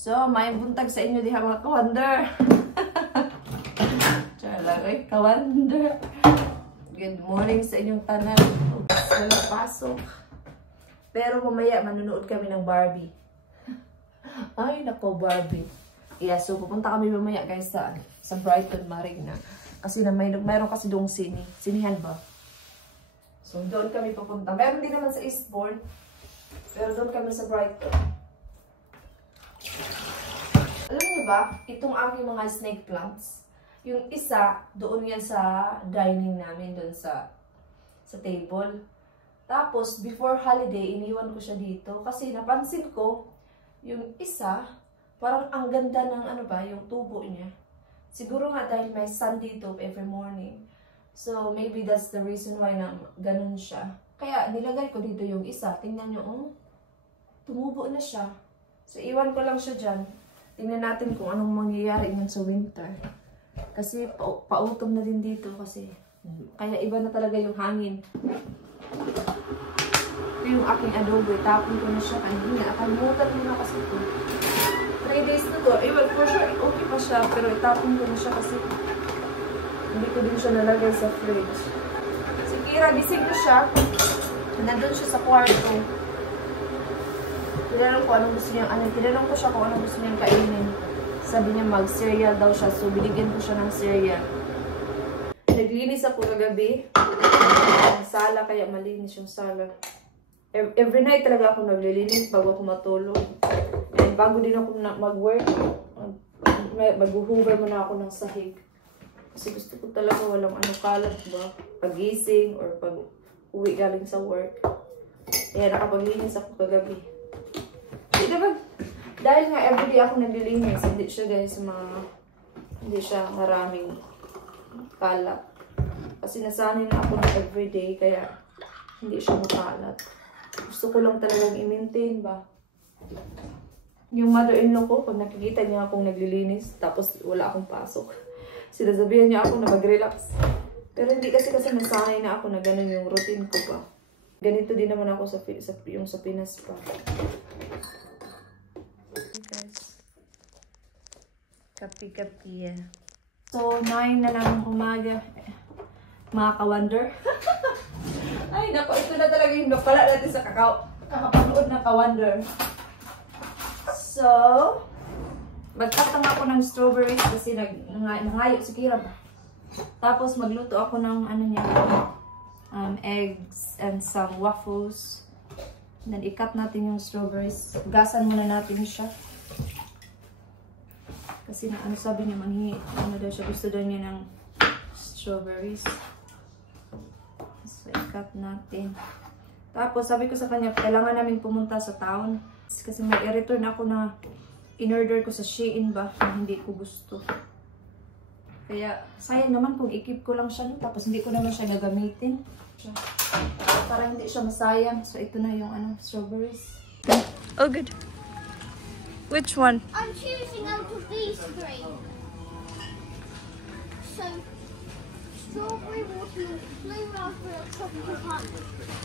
So, may buntag sa inyo diha mga ka-wonder. Charalagay, ka-wonder. Good morning sa inyong tanan. Walang pasok. Pero mamaya manunood kami ng Barbie. Ay, nako Barbie. Yeah, so pupunta kami mamaya guys sa Brighton Marina. Kasi na mayroon kasi doong sinihan ba? So doon kami pupunta. Meron din naman sa Eastbourne. Pero doon kami sa Brighton. Alam niyo ba, itong aking mga snake plants, yung isa, doon yan sa dining namin, doon sa table. Tapos, before holiday, iniwan ko siya dito. Kasi napansin ko, yung isa, parang ang ganda ng ano ba, yung tubo niya. Siguro nga dahil may sun dito every morning. So, maybe that's the reason why na ganun siya. Kaya, nilagay ko dito yung isa. Tingnan nyo, oh, tumubo na siya. So, iwan ko lang siya dyan. Tingnan natin kung anong mangyayari yun sa winter. Kasi, pautom na din dito kasi. Kaya, iba na talaga yung hangin. Ito yung aking adobo. Tapon ko na siya kanina. Nakalimutan ko na kasi ito. 3 days na to. Well, for sure, okay pa siya. Pero itapon ko na siya kasi hindi ko din siya nalagay sa fridge. Si Kira, gising na siya. Nandun siya sa kwarto. Tinanong ko anong gusto niyang, tinanong ko siya kung anong gusto niyang kainin. Sabi niya mag-cereal daw siya. So, binigyan ko siya ng cereal. Naglinis ako kagabi. Ang sala, kaya malinis yung sala. Every night talaga ako naglilinis bago ako matulog. And bago din ako mag-work, mag-hoover muna ako ng sahig. Kasi gusto ko talaga walang kalat ba? Pagising or pag uwi galing sa work. Kaya nakapaglinis ako kagabi. Diba? Dahil nga everyday ako naglilinis, hindi siya guys hindi siya maraming kalat. Kasi nasanay na ako na everyday, kaya hindi siya makalat. Gusto ko lang talagang i-maintain ba. Yung mother-in-law ko, pag nakikita niya akong naglilinis, tapos wala akong pasok, sinasabihan niya ako na mag-relax. Pero hindi kasi nasanay na ako na ganun yung routine ko ba. Ganito din naman ako sa Pinas pa. Kapi-kapi. So, 9 na ng umaga. Mga ka-wonder. Ay, naku, ito na talaga yung pala natin sa kakapanood na ka-wonder. So, mag-cut lang ako ng strawberries kasi nangayo si Kira ba. Tapos, magluto ako ng eggs and some waffles. And then, i-cut natin yung strawberries. Gasan muna natin siya. Kasi sabi niya, daw siya, gusto daw niya ng strawberries. So, i-cut natin. Tapos, sabi ko sa kanya, kailangan namin pumunta sa town. Kasi may i-return ako na in-order ko sa Shein ba, na hindi ko gusto. Kaya, sayang naman kung i-keep ko lang siya, tapos hindi ko naman siya gagamitin. Para hindi siya masayang. So, ito na yung strawberries. Oh, good. Which one? I'm choosing out of these three. So, strawberry, watermelon, blue raspberry, tropical punch.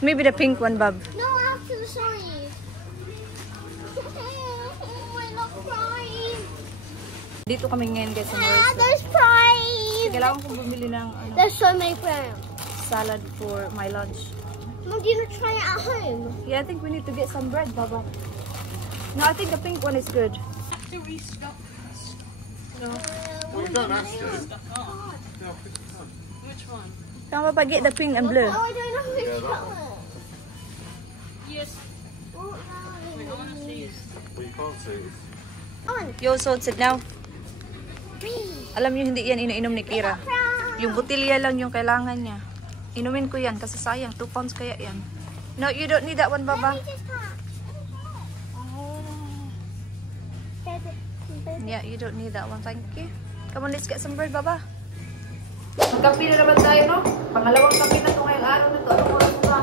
Maybe the pink one, Bob. No, after the side. I love fries. Dito kami ngayon guys sa There's fries. Kailangan kong bumili ng There's so many browns. Salad for my lunch. Mom, do you want to try it at home? Yeah, I think we need to get some bread, Baba. No, I think the pink one is good. Do we stock? No. Well, you don't have to. Which one? Come Baba, get the pink and blue. Oh, I don't know which Yeah, that colour. Yes. Oh, Wait, I want to see this. Well, you can't see. on. Yo, so sit now. Alam niyo, hindi yan iniinom ni Kira. Yung botilya lang yung kailangan niya. Inumin ko yan kasi sayang. 2 pounds kaya yan. No, you don't need that one, Baba. Yeah, you don't need that one. Thank you. Come on, let's get some bread, Baba. Magkape na naman tayo, no? Pangalawang kape na ito ngayong araw na ito. Anong oras na?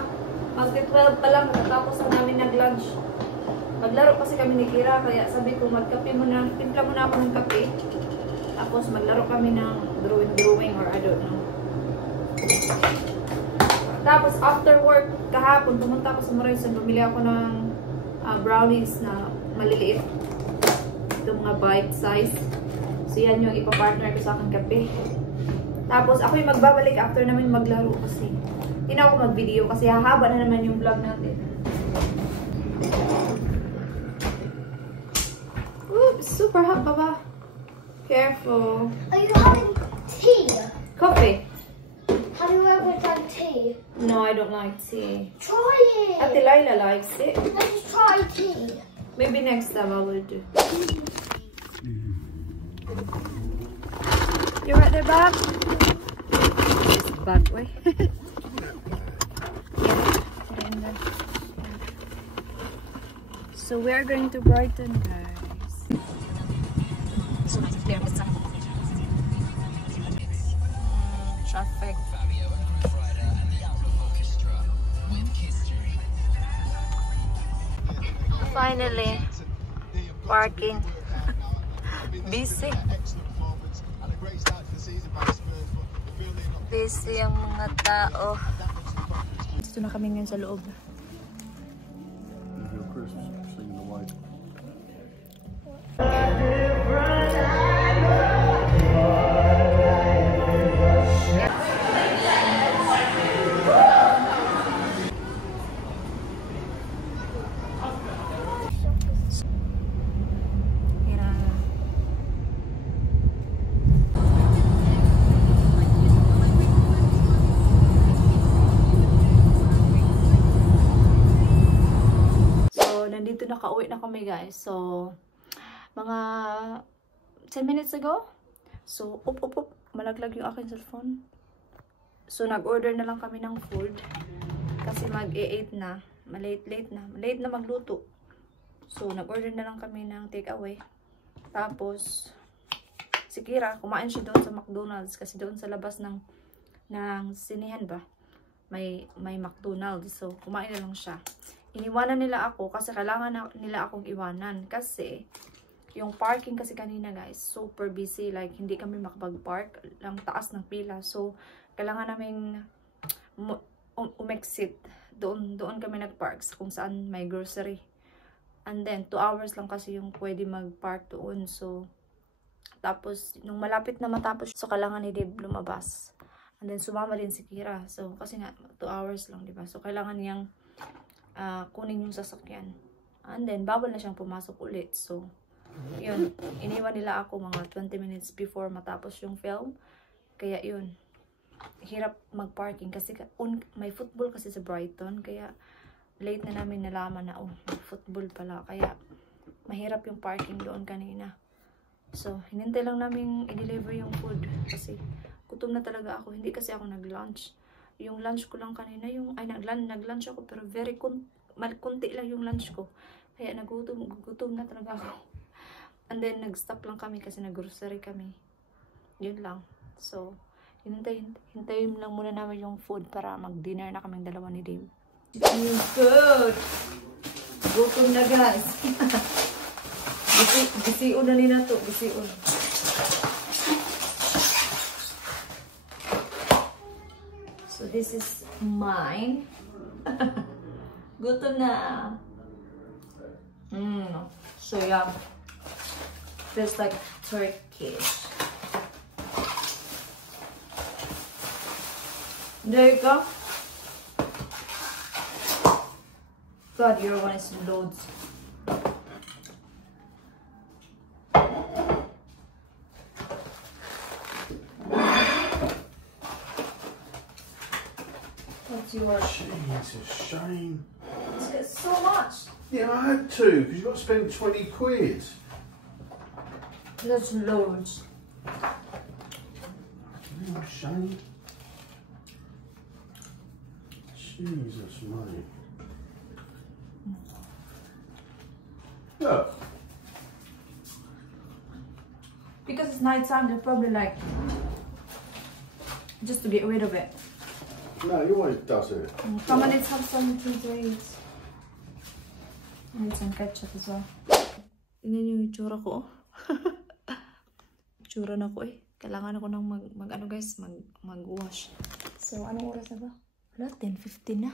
Mag-12 pa lang. Natapos na namin nag-lunch. Maglaro kasi kami ni Kira. Kaya sabi ko, magkape muna. Timpla muna ako ng kape. Tapos maglaro kami ng drawing or I don't know. Tapos after work, kahapon, pumunta ako sa Morrison. Bumili ako ng brownies na maliliit. Ito, bite size. So yan yung ipapartner ko sa aking kape. Tapos ako yung magbabalik after namin maglaro kasi hindi na ako mag-video kasi hahaba na naman yung vlog natin. Oops, super hot, Baba. Careful. Are you having tea? Coffee. Have you ever done tea? No, I don't like tea. Try it. Ate Laila likes it. Let's try tea. Maybe next time I will do. You right there, Bob? It's a bad way. So we are going to Brighton, guys. Traffic. Finally, parking. Busy. Busy ang mga tao. Dito na kami ngayon sa loob. Nandito nakauwi na kami, guys. So, mga 10 minutes ago. So, malaglag yung aking cellphone. So, nag-order na lang kami ng food. Kasi mag-8 na. Late na magluto. So, nag-order na lang kami ng takeaway. Tapos, si Kira, kumain siya doon sa McDonald's. Kasi doon sa labas ng sinihan ba? May McDonald's. So, kumain na lang siya. Iniwanan nila ako kasi kailangan nila akong iwanan. Kasi, yung parking kasi kanina, guys, super busy. Like, hindi kami makapag-park. Ang taas ng pila. So, kailangan naming umexit. Doon kami nag-park kung saan may grocery. And then, 2 hours lang kasi yung pwede mag-park doon. So, tapos, nung malapit na matapos, so, kailangan ni Dave lumabas. And then, sumama din si Kira. So, kasi nga, 2 hours lang, diba? So, kailangan niyang kunin yung sasakyan. And then, bawal na siyang pumasok ulit. So, yun. Iniwan nila ako mga 20 minutes before matapos yung film. Kaya, yun. Hirap mag-parking kasi may football kasi sa Brighton. Kaya, late na namin nalaman na, may football pala. Kaya, mahirap yung parking doon kanina. So, hinintay lang namin i-deliver yung food. Kasi, gutom na talaga ako. Hindi kasi ako nag-lunch. Yung lunch ko lang kanina, nag-lunch ako, pero very kunti lang yung lunch ko. Kaya nagutom na talaga ako. And then, nag-stop lang kami kasi nag-grocery kami. Yun lang. So, hintayin lang muna namin yung food para mag-dinner na kaming dalawa ni Dave. Good! Gutom na, guys. Bisiun na nila to. Bisiun. So, this is mine. Gutom na. So, yeah. Feels like Turkish. There you go. God, your one is loads. What's yours? Jesus, Shane. It's so much. Yeah, I had to, because you've got to spend 20 quid. That's loads. Oh, Shane. Jesus, mate. Look. Because it's night time, they're probably like, just to get rid of it. No, he always does it. Come on, let's have some treats. I need some ketchup as well. Tingnan yung itsura ko. Itsura na ko eh. Kailangan ako ng mag-wash. So, anong oras na ba? Wala, 10:50 na.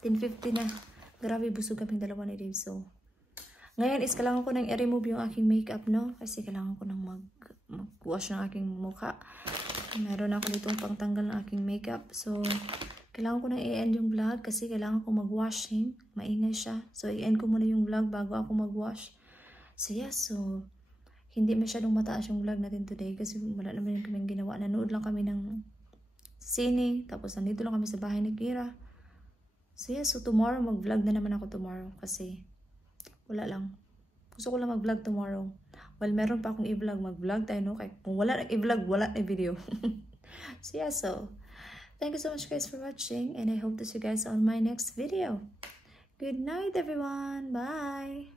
10:50 na. Grabe, busog kaming dalawa ni Dave. So, Ngayon is kailangan ko nang i-remove yung aking makeup, no? Kasi kailangan ko nang mag-wash ng aking mukha. Meron ako ditong pangtanggal ng aking makeup. So, kailangan ko nang i-end yung vlog kasi kailangan ko mag-washing. Maingay siya. So, i-end ko muna yung vlog bago ako mag-wash. So, yeah. So, hindi masyadong mataas yung vlog natin today kasi wala naman yung kaming ginawa. Nanood lang kami ng sine. Tapos, nandito lang kami sa bahay ni Kira. So, yeah. So, tomorrow, mag-vlog na naman ako tomorrow kasi wala lang. Gusto ko lang mag-vlog tomorrow. Well, meron pa akong i-vlog. Mag-vlog tayo, no? Kaya kung wala nang i-vlog, wala na video. So, yeah. So, thank you so much guys for watching. And I hope to see you guys on my next video. Good night, everyone. Bye.